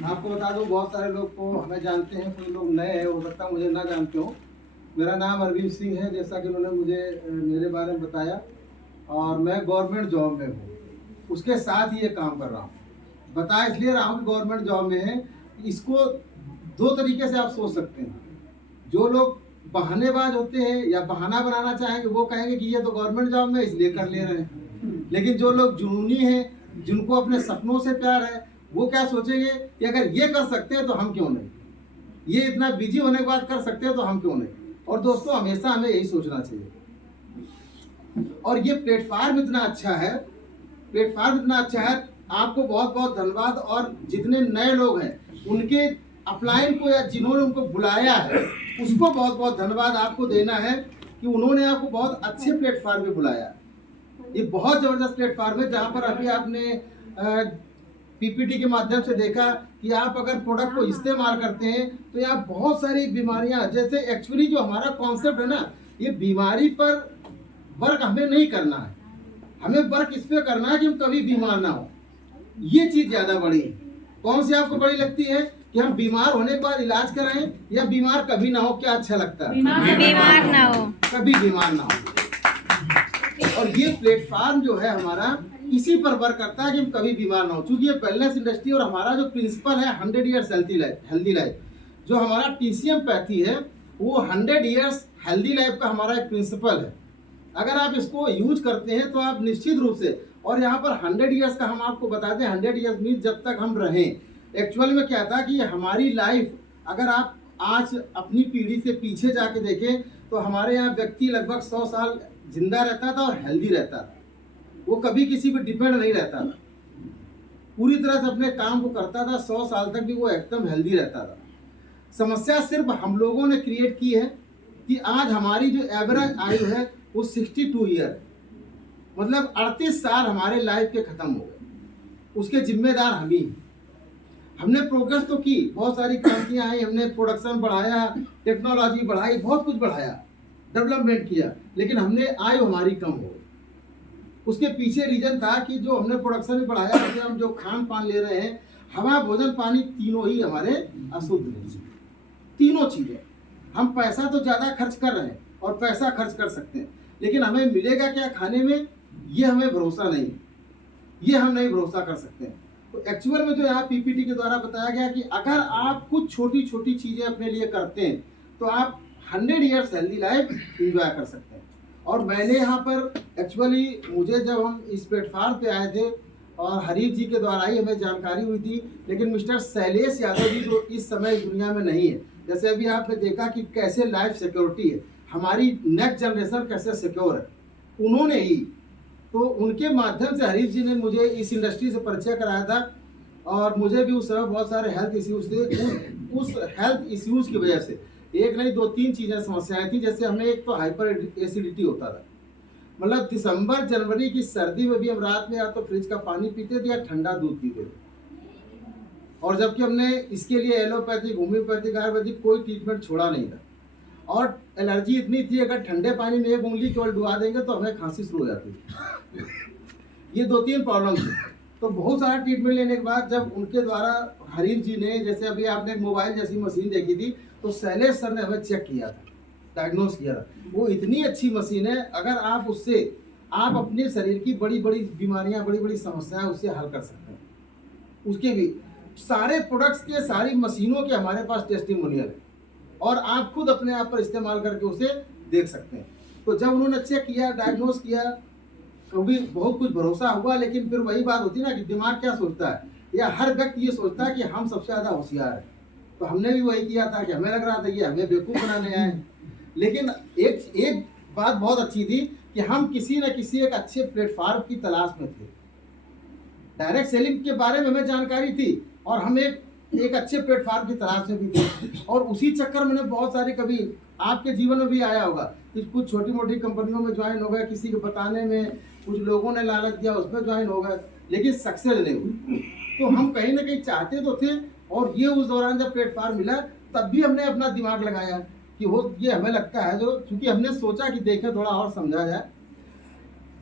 आपको बता दूं, बहुत सारे लोग को हमें जानते हैं, कोई लोग नए हैं, हो सकता है मुझे ना जानते हो। मेरा नाम अरविंद सिंह है, जैसा कि उन्होंने मुझे मेरे बारे में बताया, और मैं गवर्नमेंट जॉब में हूँ, उसके साथ ही ये काम कर रहा हूँ। बता इसलिए रहा हूँ कि गवर्नमेंट जॉब में है। इसको दो तरीके से आप सोच सकते हैं। जो लोग बहानेबाज होते हैं या बहाना बनाना चाहेंगे, वो कहेंगे कि ये तो गवर्नमेंट जॉब में इसलिए कर ले रहे हैं। लेकिन जो लोग जुनूनी हैं, जिनको अपने सपनों से प्यार है, वो क्या सोचेंगे कि अगर ये कर सकते हैं तो हम क्यों नहीं, ये इतना बिजी होने के बाद कर सकते हैं तो हम क्यों नहीं। और दोस्तों, हमेशा हमें यही सोचना चाहिए। और ये प्लेटफार्म इतना अच्छा है, प्लेटफार्म इतना अच्छा है, आपको बहुत बहुत धन्यवाद। और जितने नए लोग हैं उनके अपलाइन को या जिन्होंने उनको बुलाया है, उसको बहुत बहुत धन्यवाद आपको देना है कि उन्होंने आपको बहुत अच्छे प्लेटफार्म पे बुलाया। ये बहुत ज़बरदस्त प्लेटफार्म है, जहाँ पर अभी आपने पीपीटी के माध्यम से देखा कि आप अगर प्रोडक्ट को इस्तेमाल करते हैं तो यहाँ बहुत सारी बीमारियां, जैसे एक्चुअली जो हमारा कॉन्सेप्ट है ना, ये बीमारी पर वर्क हमें नहीं करना है, हमें वर्क इस पे करना है कि हम कभी बीमार ना हो। ये चीज़ ज़्यादा बड़ी है। कौन सी आपको बड़ी लगती है कि हम बीमार होने के बाद इलाज कराएं, या बीमार कभी ना हो? क्या अच्छा लगता है? बीमार ना हो, कभी बीमार ना हो। और ये प्लेटफार्म जो है हमारा, इसी पर वर्क करता है कि हम कभी बीमार ना हो। क्योंकि ये वेलनेस इंडस्ट्री और हमारा जो प्रिंसिपल है 100 ईयर्स हेल्दी लाइफ, जो हमारा टीसीएम पैथी है, वो 100 ईयर्स हेल्दी लाइफ का हमारा एक प्रिंसिपल है। अगर आप इसको यूज करते हैं तो आप निश्चित रूप से, और यहाँ पर 100 ईयर्स का हम आपको बताते हैं, 100 ईयर्स मीन जब तक हम रहें। एक्चुअल में क्या था कि हमारी लाइफ, अगर आप आज अपनी पीढ़ी से पीछे जाके देखें तो हमारे यहाँ व्यक्ति लगभग 100 साल जिंदा रहता था और हेल्दी रहता था। वो कभी किसी पे डिपेंड नहीं रहता था, पूरी तरह से अपने काम को करता था, 100 साल तक भी वो एकदम हेल्दी रहता था। समस्या सिर्फ हम लोगों ने क्रिएट की है कि आज हमारी जो एवरेज आयु है वो 62 ईयर, मतलब 38 साल हमारे लाइफ के खत्म हो गए। उसके जिम्मेदार हम ही। हमने प्रोग्रेस तो की, बहुत सारी क्रांतियां आई, हमने प्रोडक्शन बढ़ाया, टेक्नोलॉजी बढ़ाई, बहुत कुछ बढ़ाया, डेवलपमेंट किया, लेकिन हमने आयु हमारी कम हो गई। उसके पीछे रीजन था कि जो हमने प्रोडक्शन बढ़ाया, उसमें हम जो खान पान ले रहे हैं, हवा भोजन पानी, तीनों ही हमारे अशुद्ध हैं। तीनों चीज़ें, हम पैसा तो ज़्यादा खर्च कर रहे हैं और पैसा खर्च कर सकते हैं, लेकिन हमें मिलेगा क्या खाने में, ये हमें भरोसा नहीं, ये हम नहीं भरोसा कर सकते हैं। तो एक्चुअल में जो यहाँ पीपीटी के द्वारा बताया गया कि अगर आप कुछ छोटी छोटी चीज़ें अपने लिए करते हैं तो आप 100 ईयर्स हेल्दी लाइफ इंजॉय कर सकते हैं। और मैंने यहाँ पर एक्चुअली, मुझे जब हम इस प्लेटफार्म पे आए थे और हरीफ जी के द्वारा ही हमें जानकारी हुई थी, लेकिन मिस्टर शैलेश यादव जी जो इस समय दुनिया में नहीं है, जैसे अभी आपने देखा कि कैसे लाइफ सिक्योरिटी है, हमारी नेक्स्ट जनरेशन कैसे सिक्योर है, उन्होंने ही, तो उनके माध्यम से हरीफ जी ने मुझे इस इंडस्ट्री से परिचय कराया था। और मुझे भी उस समय बहुत सारे हेल्थ इश्यूज थे, उस हेल्थ इश्यूज की वजह से एक नहीं 2-3 चीज़ें समस्याएं थी। जैसे हमें एक तो हाइपर एसिडिटी होता था, मतलब दिसंबर जनवरी की सर्दी में भी हम रात में या तो फ्रिज का पानी पीते थे या ठंडा दूध पीते थे। और जबकि हमने इसके लिए एलोपैथिक, होम्योपैथिक, आयुर्वेदिक कोई ट्रीटमेंट छोड़ा नहीं था। और एलर्जी इतनी थी, अगर ठंडे पानी में एक उंगली केवल डुबा देंगे तो हमें खांसी शुरू हो जाती थी। ये 2-3 प्रॉब्लम थी। तो बहुत सारा ट्रीटमेंट लेने के बाद जब उनके द्वारा हरीफ जी ने, जैसे अभी आपने एक मोबाइल जैसी मशीन देखी थी, तो शैलेश सर ने हमें चेक किया था, डायग्नोस किया था। वो इतनी अच्छी मशीन है, अगर आप उससे आप अपने शरीर की बड़ी बड़ी बीमारियां, बड़ी बड़ी समस्याएं उससे हल कर सकते हैं। उसके भी सारे प्रोडक्ट्स के, सारी मशीनों के हमारे पास टेस्टिमोनियल है, और आप खुद अपने आप पर इस्तेमाल करके उसे देख सकते हैं। तो जब उन्होंने चेक किया, डायग्नोस किया, तो भी बहुत कुछ भरोसा हुआ। लेकिन फिर वही बात होती है ना कि दिमाग क्या सोचता है, या हर व्यक्ति ये सोचता है कि हम सबसे ज़्यादा होशियार है। तो हमने भी वही किया था कि हमें लग रहा था कि हमें बेवकूफ़ बनाने आए। लेकिन एक बात बहुत अच्छी थी कि हम किसी न किसी एक अच्छे प्लेटफार्म की तलाश में थे। डायरेक्ट सेलिंग के बारे में हमें जानकारी थी, और हम एक अच्छे प्लेटफार्म की तलाश में भी थे। और उसी चक्कर में बहुत सारी, कभी आपके जीवन में भी आया होगा कि कुछ छोटी मोटी कंपनियों में ज्वाइन हो गए, किसी को बताने में कुछ लोगों ने लालच दिया, उसमें ज्वाइन हो गए, लेकिन सक्सेस नहीं हुई। तो हम कहीं ना कहीं चाहते तो थे, और ये उस दौरान जब प्लेटफार्म मिला तब भी हमने अपना दिमाग लगाया कि वो, ये हमें लगता है, जो चूँकि हमने सोचा कि देखें थोड़ा और समझा जाए।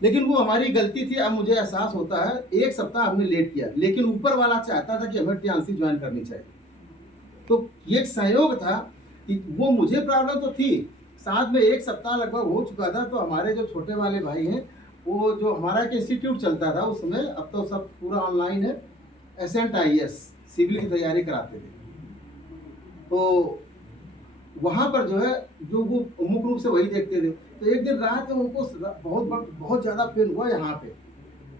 लेकिन वो हमारी गलती थी। अब मुझे एहसास होता है 1 सप्ताह हमने लेट किया, लेकिन ऊपर वाला चाहता था कि हमें टीएनसी ज्वाइन करनी चाहिए। तो ये एक सहयोग था कि वो मुझे प्रॉब्लम तो थी, साथ में 1 सप्ताह लगभग हो चुका था। तो हमारे जो छोटे वाले भाई हैं, वो जो हमारा एक इंस्टीट्यूट चलता था उस समय, अब तो सब पूरा ऑनलाइन है, एसेंट IAS सिविल की तैयारी कराते थे। तो वहाँ पर जो है, जो वो मुख्य रूप से वही देखते थे। तो एक दिन रात में उनको बहुत ज़्यादा पेन हुआ यहाँ पे।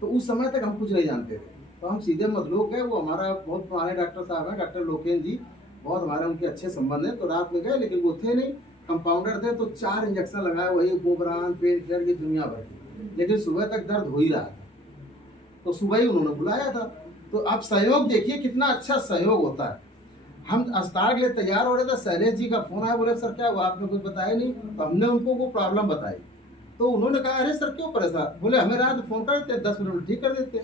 तो उस समय तक हम कुछ नहीं जानते थे, तो हम सीधे मदलोक गए। वो हमारा बहुत पुराने डॉक्टर साहब हैं, डॉक्टर लोकेन जी, बहुत हमारे उनके अच्छे संबंध हैं। तो रात में गए, लेकिन वो थे नहीं, कंपाउंडर थे। तो 4 इंजेक्शन लगाए, वही बोबरान, पेन किलर की दुनिया भर की, लेकिन सुबह तक दर्द हो ही रहा था। तो सुबह ही उन्होंने बुलाया था। तो आप सहयोग देखिए, कितना अच्छा सहयोग होता है। हम अस्पताल के लिए तैयार हो रहे थे, शैलेश जी का फोन आया, बोले सर क्या हुआ, आपने कुछ बताया नहीं। तो हमने उनको वो प्रॉब्लम बताई। तो उन्होंने कहा अरे सर क्यों परेशान, बोले हमें रात में फोन करते 10 मिनट में ठीक कर देते।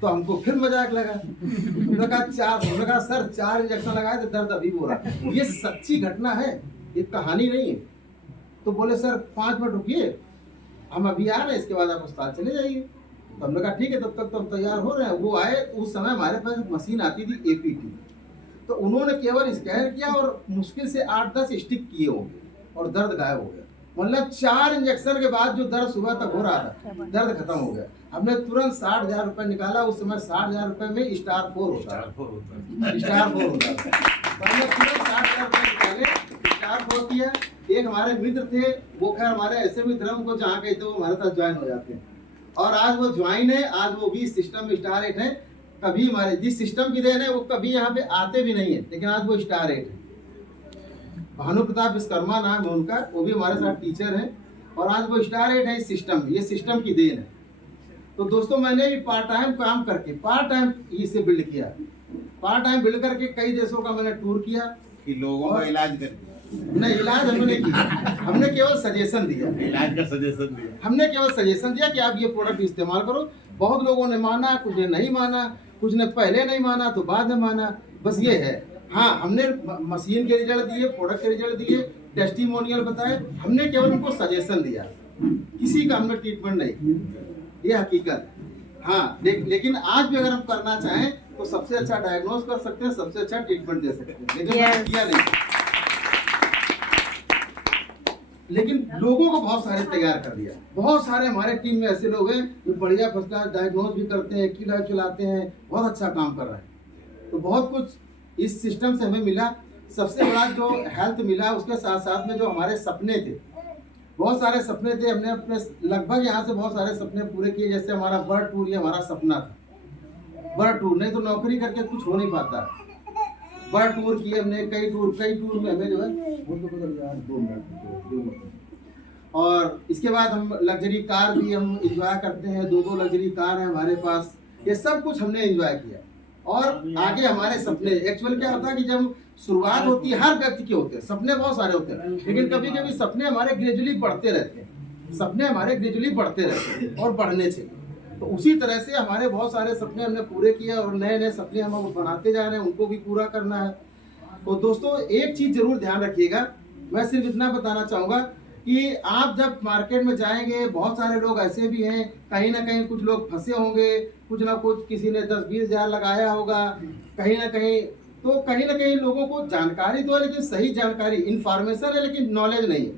तो हमको फिर मजाक लगा। उन्होंने कहा सर 4 इंजेक्शन लगाए थे, दर्द अभी हो रहा है। ये सच्ची घटना है, ये कहानी नहीं है। तो बोले सर 5 मिनट रुकिए, हम अभी आ रहे हैं, इसके बाद आप अस्पताल चले जाइए। तो हमने कहा ठीक है, तब तक तो हम तैयार हो रहे हैं। वो आए, उस समय हमारे पास मशीन आती थी APT। तो उन्होंने केवल स्कैन किया और मुश्किल से 8-10 स्टिक किए होंगे और दर्द गायब हो गया। मतलब 4 इंजेक्शन के बाद जो दर्द सुबह तक हो रहा था, दर्द खत्म हो गया। हमने तुरंत 60,000 रुपये निकाला। उस समय 60,000 रुपये में स्टार 4 होता था। तो हमने तुरंत 60,000 रुपये निकाले, स्टार 4 किया। एक हमारे मित्र थे, वो खैर हमारे ऐसे मित्र हैं, उनको जहाँ कहीं तो हमारे साथ ज्वाइन हो जाते हैं। और आज वो ज्वाइन है, आज वो भी सिस्टम में स्टार 8 है। कभी हमारे जिस सिस्टम की देन है, वो कभी यहाँ पे आते भी नहीं है, लेकिन आज वो स्टार 8 है। भानु प्रताप विश्वकर्मा नाम है उनका, वो भी हमारे साथ टीचर हैं, और आज वो स्टार 8 है इस सिस्टम, ये सिस्टम की देन है। तो दोस्तों मैंने भी पार्ट टाइम काम करके पार्ट टाइम इसे बिल्ड किया। पार्ट टाइम बिल्ड करके कई देशों का मैंने टूर किया कि लोगों का इलाज कर दिया। नहीं, इलाज हमने किया, हमने केवल सजेशन दिया, इलाज का सजेशन दिया। हमने केवल सजेशन दिया कि आप ये प्रोडक्ट इस्तेमाल करो। बहुत लोगों ने माना, कुछ ने नहीं माना, कुछ ने पहले नहीं माना तो बाद में माना, बस ये है। हाँ, हमने मशीन के रिजल्ट दिए, प्रोडक्ट के रिजल्ट दिए, टेस्टिमोनियल बताए, हमने केवल उनको सजेशन दिया, किसी का हमने ट्रीटमेंट नहीं किया, ये हकीकत। हाँ, लेकिन आज भी अगर हम करना चाहें तो सबसे अच्छा डायग्नोज कर सकते हैं, सबसे अच्छा ट्रीटमेंट दे सकते हैं, लेकिन हमने किया नहीं। लेकिन लोगों को बहुत सारे तैयार कर दिया। बहुत सारे हमारे टीम में ऐसे लोग हैं जो बढ़िया फर्स्ट क्लास डायग्नोज भी करते हैं, किलर चलाते हैं, बहुत अच्छा काम कर रहे हैं। तो बहुत कुछ इस सिस्टम से हमें मिला। सबसे बड़ा जो हेल्थ मिला, उसके साथ साथ में जो हमारे सपने थे, बहुत सारे सपने थे, हमने अपने लगभग यहाँ से बहुत सारे सपने पूरे किए। जैसे हमारा वर्ल्ड टूर, ये हमारा सपना था, वर्ल्ड टूर। नहीं तो नौकरी करके कुछ हो नहीं पाता। वर्ल्ड टूर किए हमने, कई टूर में हमें जो है और इसके बाद हम लग्जरी कार भी हम एंजॉय करते हैं, 2 लग्जरी कार है हमारे पास। ये सब कुछ हमने एंजॉय किया। और आगे हमारे सपने, एक्चुअल क्या होता है कि जब शुरुआत होती है, हर व्यक्ति के होते हैं सपने, बहुत सारे होते हैं, लेकिन कभी कभी सपने हमारे ग्रेजुअली बढ़ते रहते हैं, सपने हमारे ग्रेजुअली बढ़ते रहते हैं और बढ़ने चाहिए। तो उसी तरह से हमारे बहुत सारे सपने हमने पूरे किए और नए नए सपने हम बनाते जा रहे हैं, उनको भी पूरा करना है। तो दोस्तों एक चीज़ जरूर ध्यान रखिएगा, मैं सिर्फ इतना बताना चाहूँगा कि आप जब मार्केट में जाएंगे, बहुत सारे लोग ऐसे भी हैं, कहीं ना कहीं कुछ लोग फंसे होंगे, कुछ ना कुछ किसी ने 10-20 हज़ार लगाया होगा कहीं ना कहीं। तो कहीं ना कहीं लोगों को जानकारी तो है, लेकिन सही जानकारी, इन्फॉर्मेशन है लेकिन नॉलेज नहीं है।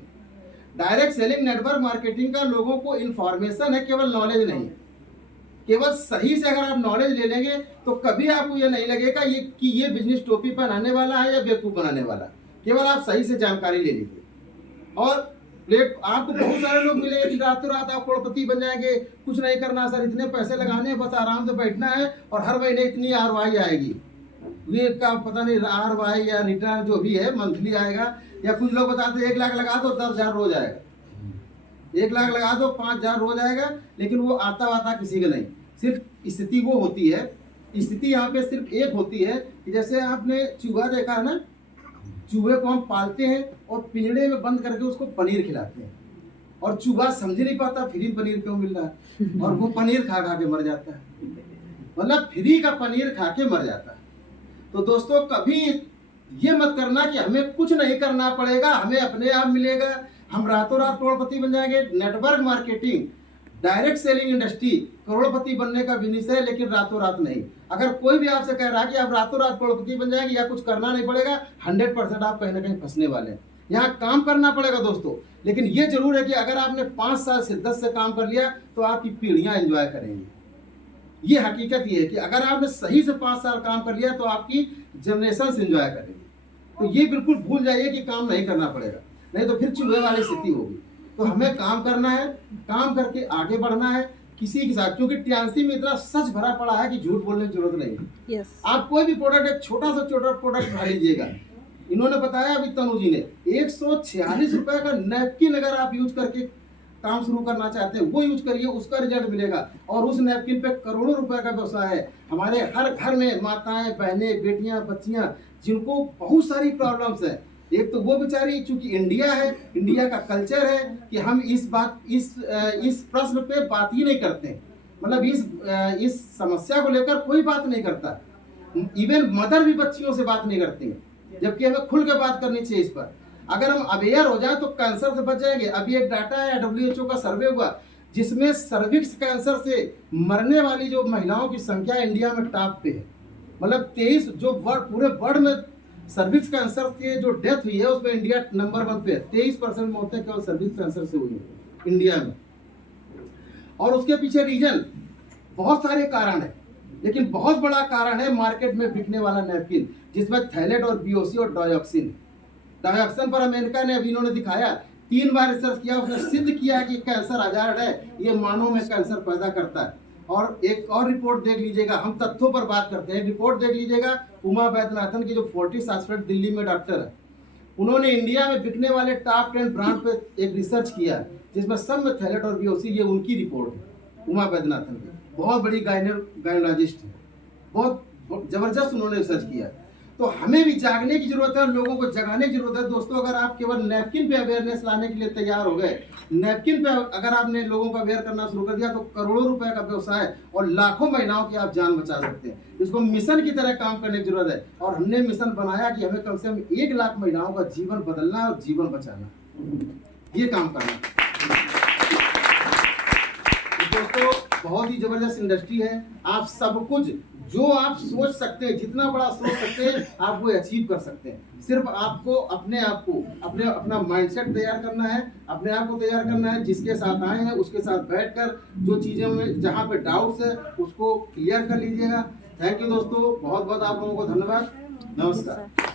डायरेक्ट सेलिंग नेटवर्क मार्केटिंग का लोगों को इन्फॉर्मेशन है, केवल नॉलेज नहीं है। केवल सही से अगर आप नॉलेज ले लेंगे तो कभी आपको ये नहीं लगेगा ये बिजनेस टोपी बनाने वाला है या बेवकूफ़ बनाने वाला। केवल आप सही से जानकारी ले लीजिए और आपको बहुत सारे लोग मिलेंगे कि रातों रात आप करोड़पति बन जाएंगे, कुछ नहीं करना सर, इतने पैसे लगाने हैं, बस आराम से बैठना है और हर महीने इतनी ROI आएगी। ये का पता नहीं ROI या रिटर्न जो भी है मंथली आएगा, या कुछ लोग बताते हैं 1 लाख लगा दो 10,000 रोज आएगा, 1 लाख लगा दो 5,000 रोज आएगा, लेकिन वो आता वाता किसी का नहीं। सिर्फ स्थिति वो होती है, स्थिति यहाँ पे सिर्फ एक होती है कि जैसे आपने चूहा देखा है ना, चूहे को हम पालते हैं और पिंजड़े में बंद करके उसको पनीर खिलाते हैं, और चूहा समझ नहीं पाता फ्री पनीर क्यों मिल रहा है, और वो पनीर खा खा के मर जाता है, मतलब फ्री का पनीर खा के मर जाता है। तो दोस्तों कभी ये मत करना कि हमें कुछ नहीं करना पड़ेगा, हमें अपने आप मिलेगा, हम रातों रात करोड़पति बन जाएंगे। Network marketing direct selling industry करोड़पति बनने का विनिश्चय है, लेकिन रातों रात नहीं। अगर कोई भी आपसे कह रहा है कि आप रातों रात करोड़पति बन जाएंगे या कुछ करना नहीं पड़ेगा, 100% आप कहीं ना कहीं फंसने वाले हैं। यहाँ काम करना पड़ेगा दोस्तों, लेकिन ये जरूर है कि अगर आपने 5 साल से 10 से काम कर लिया तो आपकी पीढ़ियां एंजॉय करेंगी। ये हकीकत ये है कि अगर आपने सही से 5 साल काम कर लिया तो आपकी जनरेशन एंजॉय करेगी। तो ये बिल्कुल भूल जाइए कि काम नहीं करना पड़ेगा, नहीं तो फिर चूहे वाली स्थिति होगी। तो हमें काम करना है, काम करके आगे बढ़ना है किसी के साथ, क्योंकि टीएनसी में इतना सच भरा पड़ा है कि झूठ बोलने की जरूरत नहीं है। यस। आप कोई भी प्रोडक्ट, एक छोटा प्रोडक्ट उठा लीजिएगा। इन्होंने बताया अभी तनु जी ने 146 रुपए का नैपकिन अगर आप यूज करके काम शुरू करना चाहते हैं, वो यूज करिए, उसका रिजल्ट मिलेगा। और उस नैपकिन पे करोड़ों रुपए का व्यवसाय है। हमारे हर घर में माताएं, बहनें, बेटियां, बच्चियां जिनको बहुत सारी प्रॉब्लम्स है। एक तो वो बेचारी, चूंकि इंडिया है, इंडिया का कल्चर है कि हम इस प्रश्न पे बात ही नहीं करते, मतलब इस समस्या को लेकर कोई बात नहीं करता। इवन मदर भी बच्चियों से बात नहीं करती है, जबकि हमें खुल के बात करनी चाहिए इस पर। अगर हम अवेयर हो जाए तो कैंसर से बच जाएंगे। अभी एक डाटा है, WHO का सर्वे हुआ जिसमें सर्विक्स कैंसर से मरने वाली जो महिलाओं की संख्या इंडिया में टॉप पे है। मतलब 23 जो पूरे वर्ल्ड में सर्विक्स कैंसर से जो डेथ हुई है उसमें इंडिया नंबर 1 पे है। 23% मौतें केवल सर्विक्स कैंसर से हुई है इंडिया में। और उसके पीछे रीजन बहुत सारे कारण है, लेकिन बहुत बड़ा कारण है मार्केट में बिकने वाला नैपकिन, जिसमें थैलेट और बीओसी और डायोक्सिन पर अमेरिका ने, अभी इन्होंने दिखाया, 3 बार रिसर्च किया, उसने सिद्ध किया कि कैंसर आजार है, ये मानव में कैंसर पैदा करता है। और एक और रिपोर्ट देख लीजिएगा, हम तथ्यों पर बात करते हैं, रिपोर्ट देख लीजिएगा उमा वैद्यनाथन की, जो फोर्टिस हॉस्पिटल दिल्ली में डॉक्टर है, उन्होंने इंडिया में बिकने वाले टॉप 10 ब्रांड पे एक रिसर्च किया, जिसमें सब में थैलेट और बीओसी, ये उनकी रिपोर्ट है, उमा वैद्यनाथन की। बहुत बड़ी गायनोलॉजिस्ट है, बहुत जबरदस्त उन्होंने रिसर्च किया। तो हमें भी जागने की जरूरत है, लोगों को जगाने की जरूरत है दोस्तों। अगर आप केवल नैपकिन पे अवेयरनेस लाने के लिए तैयार हो गए, नैपकिन पे अगर आपने लोगों को अवेयर करना शुरू कर दिया, तो करोड़ों रुपए का व्यवसाय और लाखों महिलाओं की आप जान बचा सकते हैं। इसको मिशन की तरह काम करने की जरूरत है, और हमने मिशन बनाया कि हमें कम से कम 1 लाख महिलाओं का जीवन बदलना और जीवन बचाना, ये काम करना। दोस्तों बहुत ही जबरदस्त इंडस्ट्री है। आप सब कुछ जो आप सोच सकते हैं, जितना बड़ा सोच सकते हैं, आप वो अचीव कर सकते हैं। सिर्फ आपको अपना माइंडसेट तैयार करना है, अपने आप को तैयार करना है। जिसके साथ आए हैं उसके साथ बैठकर जो चीज़ों में जहाँ पे डाउट्स है उसको क्लियर कर लीजिएगा। थैंक यू दोस्तों, बहुत बहुत आप लोगों को धन्यवाद। नमस्कार।